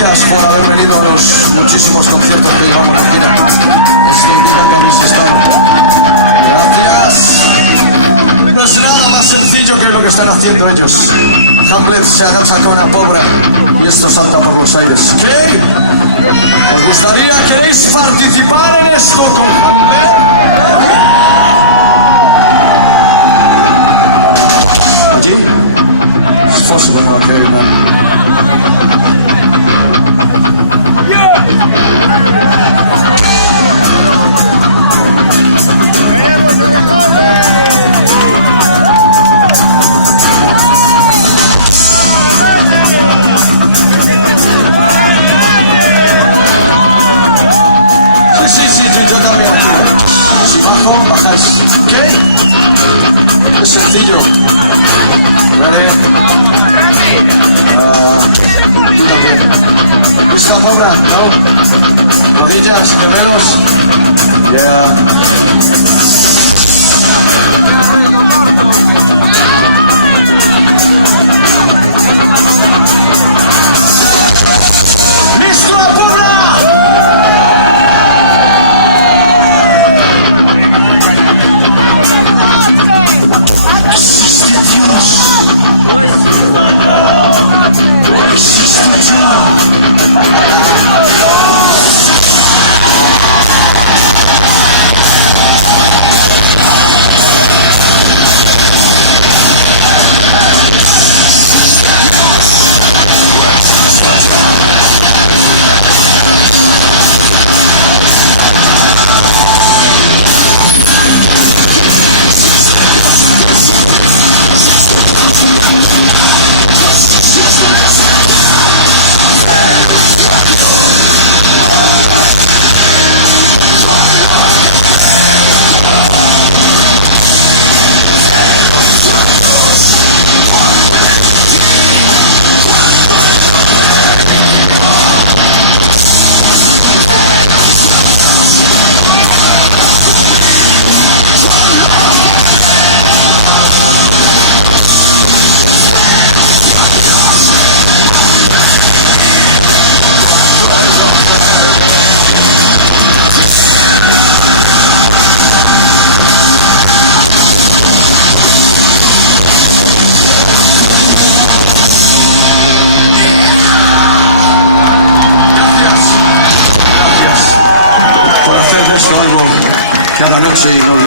Gracias por haber venido a los muchísimos conciertos que llevamos aquí. Esto indica que habéis estado. Gracias. No es nada más sencillo que lo que están haciendo ellos. Hamlet se agacha con una pobre y esto salta por los aires. ¿Qué? ¿Os gustaría, queréis participar en esto con Hamlet? Aquí. It's possible, okay, man. Sí, yo también aquí, ¿eh? Si bajo, bajáis. ¿Qué? Es sencillo. Vale. Tú también. ¿Lista, Pobra? ¿No? ¿Rodillas, gemelos? Yeah. Cada noche